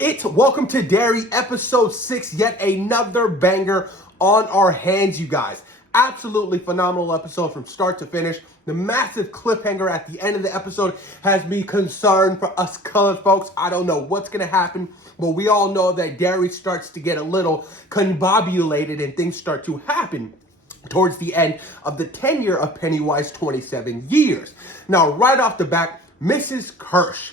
Welcome to Derry, episode 6, yet another banger on our hands, you guys. Absolutely phenomenal episode from start to finish. The massive cliffhanger at the end of the episode has me concerned for us colored folks. I don't know what's going to happen, but we all know that Derry starts to get a little conbobulated and things start to happen towards the end of the tenure of Pennywise, 27 years. Now, right off the bat, Mrs. Kersh.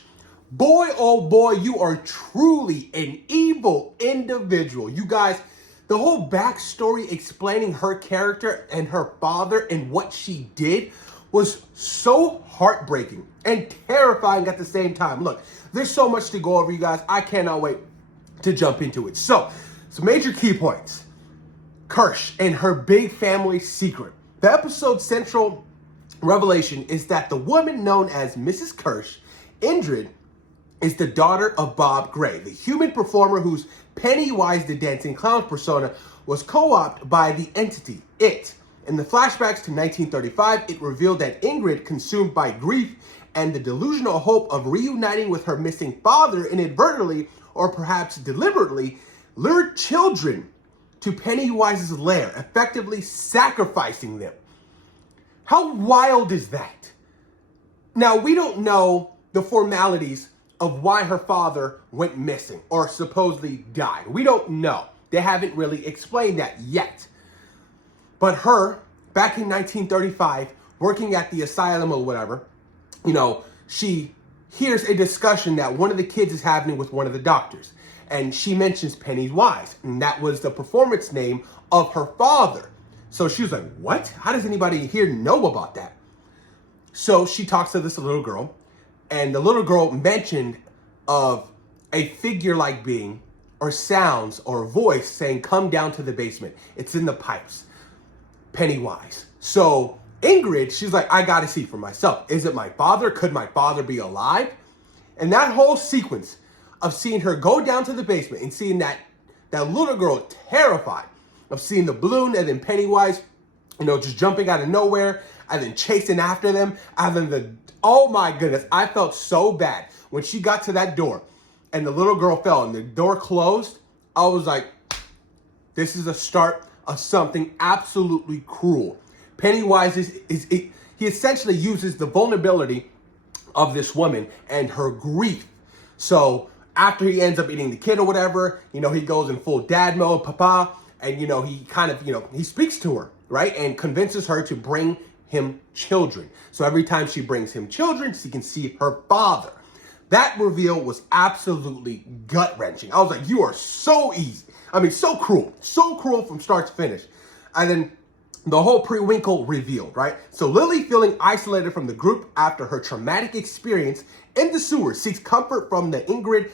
Boy, oh boy, you are truly an evil individual. You guys, the whole backstory explaining her character and her father and what she did was so heartbreaking and terrifying at the same time. Look, there's so much to go over, you guys. I cannot wait to jump into it. So, some major key points. Kersh and her big family secret. The episode's central revelation is that the woman known as Mrs. Kersh, Ingrid, is the daughter of Bob Gray, the human performer whose Pennywise the Dancing Clown persona was co-opted by the entity, It. In the flashbacks to 1935, it revealed that Ingrid, consumed by grief and the delusional hope of reuniting with her missing father, inadvertently, or perhaps deliberately, lured children to Pennywise's lair, effectively sacrificing them. How wild is that? Now, we don't know the formalities of why her father went missing or supposedly died. We don't know. They haven't really explained that yet. But her, back in 1935, working at the asylum or whatever, she hears a discussion that one of the kids is having with one of the doctors. And she mentions Pennywise, and that was the performance name of her father. So she was like, what? How does anybody here know about that? So she talks to this little girl, and the little girl mentioned of a figure-like being or sounds or voice saying, come down to the basement. It's in the pipes. Pennywise. So Ingrid, she's like, I got to see for myself. Is it my father? Could my father be alive? And that whole sequence of seeing her go down to the basement and seeing that little girl terrified of seeing the balloon and then Pennywise, just jumping out of nowhere and then chasing after them. And then oh my goodness, I felt so bad when she got to that door and the little girl fell and the door closed. I was like, this is a start of something absolutely cruel. Pennywise he essentially uses the vulnerability of this woman and her grief. So after he ends up eating the kid or whatever, he goes in full dad mode, papa, and he kind of, he speaks to her, right? And convinces her to bring him children. So every time she brings him children, she can see her father. That reveal was absolutely gut-wrenching. I was like, you are so easy. So cruel from start to finish. And then the whole Prewinkle revealed, right? So Lily, feeling isolated from the group after her traumatic experience in the sewer, seeks comfort from Ingrid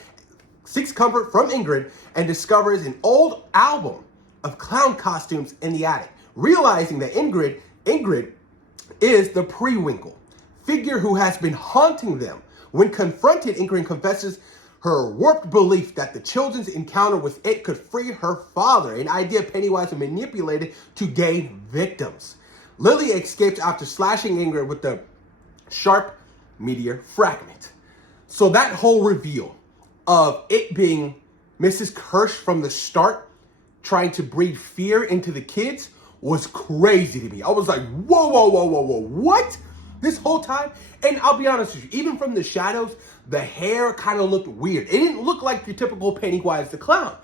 and discovers an old album of clown costumes in the attic, realizing that Ingrid is the Prewinkle figure who has been haunting them. When confronted, Ingrid confesses her warped belief that the children's encounter with It could free her father, an idea Pennywise manipulated to gain victims. Lily escapes after slashing Ingrid with the sharp meteor fragment. So that whole reveal of It being Mrs. Kersh from the start, trying to breed fear into the kids, was crazy to me. I was like, whoa, what? This whole time? And I'll be honest with you, even from the shadows, the hair kind of looked weird. It didn't look like your typical Pennywise the Clown.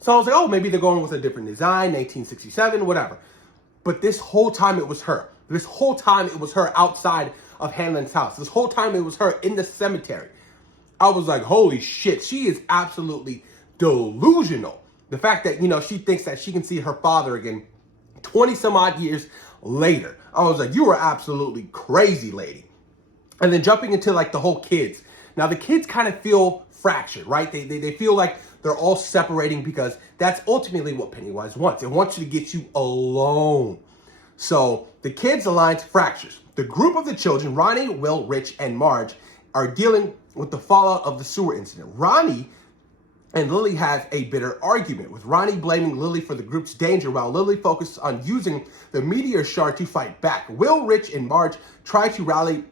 So I was like, oh, maybe they're going with a different design, 1967, whatever. But this whole time it was her. This whole time it was her outside of Halloran's house. This whole time it was her in the cemetery. I was like, holy shit, she is absolutely delusional. The fact that, she thinks that she can see her father again 20 some odd years later. I was like, you are absolutely crazy, lady. And then jumping into the whole kids. Now the kids kind of feel fractured, right? They feel like they're all separating because that's ultimately what Pennywise wants. It wants you to get you alone. So the kids' alliance fractures. The group of the children, Ronnie, Will, Rich, and Marge, are dealing with the fallout of the sewer incident. Ronnie and Lily have a bitter argument, with Ronnie blaming Lily for the group's danger while Lily focuses on using the meteor shard to fight back. Will, Rich, and Marge try to rally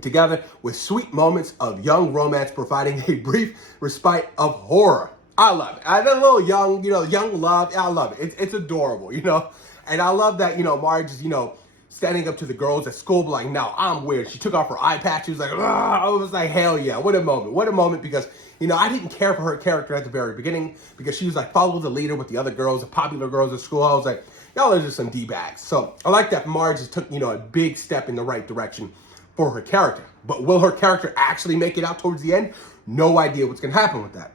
together with sweet moments of young romance providing a brief respite of horror. I love it. I a little young, young love. I love it. It's adorable, And I love that, Marge is, standing up to the girls at school, like, no, I'm weird. She took off her eye patch. She was like, I was like, hell yeah. What a moment. What a moment, because, I didn't care for her character at the very beginning because she was like, follow the leader with the other girls, the popular girls at school. I was like, y'all are just some D-bags. So I like that Marge just took, a big step in the right direction for her character. But will her character actually make it out towards the end? No idea what's going to happen with that.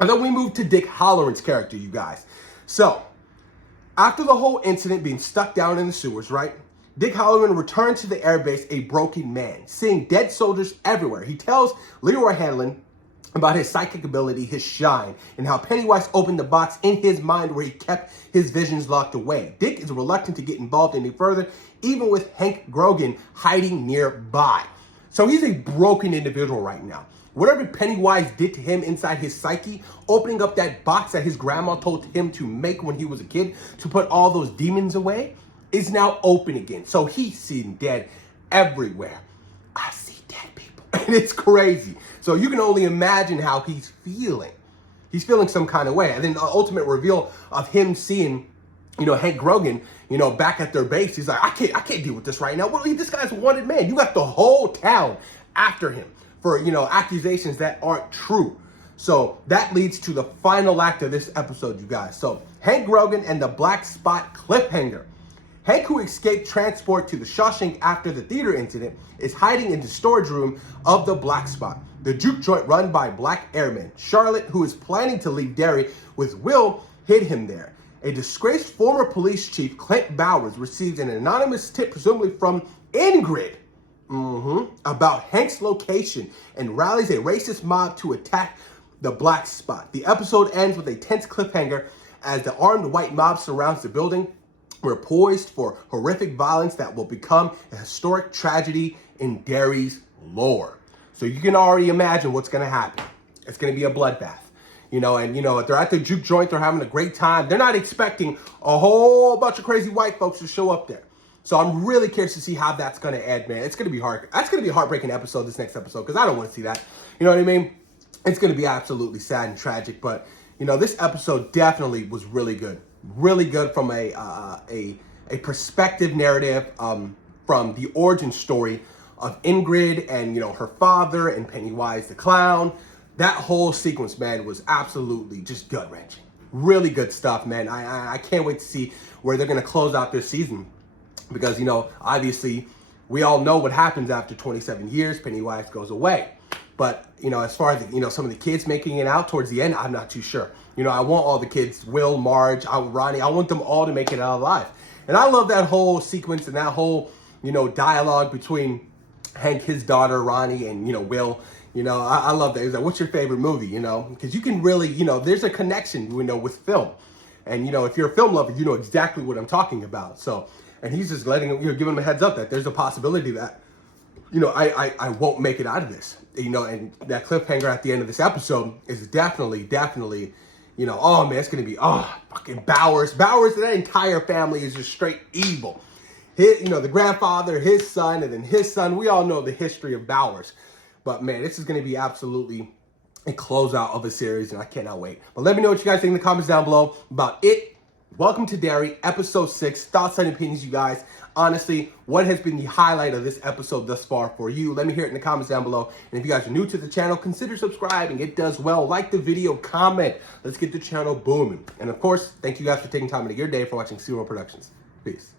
And then we move to Dick Hallorann's character, you guys. So, after the whole incident being stuck down in the sewers, right? Dick Hallorann returned to the airbase a broken man, seeing dead soldiers everywhere. He tells Leroy Hallorann about his psychic ability, his shine, and how Pennywise opened the box in his mind where he kept his visions locked away. Dick is reluctant to get involved any further, even with Hank Grogan hiding nearby. So he's a broken individual right now. Whatever Pennywise did to him inside his psyche, opening up that box that his grandma told him to make when he was a kid to put all those demons away, is now open again. So he's seeing dead everywhere. I see dead people. And it's crazy. So you can only imagine how he's feeling. He's feeling some kind of way. And then the ultimate reveal of him seeing, Hank Grogan, back at their base. He's like, I can't deal with this right now. Well, this guy's a wanted man. You got the whole town after him for, accusations that aren't true. So that leads to the final act of this episode, you guys. So Hank Grogan and the Black Spot cliffhanger. Hank, who escaped transport to the Shawshank after the theater incident, is hiding in the storage room of the Black Spot, the juke joint run by black airmen. Charlotte, who is planning to leave Derry with Will, hid him there. A disgraced former police chief, Clint Bowers, receives an anonymous tip, presumably from Ingrid, about Hank's location and rallies a racist mob to attack the Black Spot. The episode ends with a tense cliffhanger as the armed white mob surrounds the building. We're poised for horrific violence that will become a historic tragedy in Derry's lore. So you can already imagine what's going to happen. It's going to be a bloodbath. They're at the juke joint. They're having a great time. They're not expecting a whole bunch of crazy white folks to show up there. So I'm really curious to see how that's going to end, man. It's going to be hard. That's going to be a heartbreaking episode, this next episode, because I don't want to see that. You know what I mean? It's going to be absolutely sad and tragic. But, this episode definitely was really good. Really good from a perspective narrative from the origin story of Ingrid and, her father and Pennywise the Clown. That whole sequence, man, was absolutely just gut-wrenching. Really good stuff, man. I can't wait to see where they're going to close out this season. Because, obviously, we all know what happens after 27 years. Pennywise goes away. But, as far as, some of the kids making it out towards the end, I'm not too sure. I want all the kids, Will, Marge, Ronnie, I want them all to make it out alive. And I love that whole sequence and that whole, dialogue between Hank, his daughter, Ronnie, and, Will. I love that. He's like, what's your favorite movie, Because you can really, there's a connection, with film. And, if you're a film lover, you know exactly what I'm talking about. So, and he's just letting him, giving him a heads up that there's a possibility that, I won't make it out of this. And that cliffhanger at the end of this episode is definitely, oh man, it's going to be, fucking Bowers. Bowers and that entire family is just straight evil. The grandfather, his son, and then his son. We all know the history of Bowers. But man, this is going to be absolutely a closeout of a series, and I cannot wait. But let me know what you guys think in the comments down below about it. Welcome to Derry, episode 6. Thoughts and opinions, you guys. Honestly, what has been the highlight of this episode thus far for you? Let me hear it in the comments down below. And if you guys are new to the channel, consider subscribing. It does well. Like the video, comment. Let's get the channel booming. And of course, thank you guys for taking time out of your day for watching Zero Productions. Peace.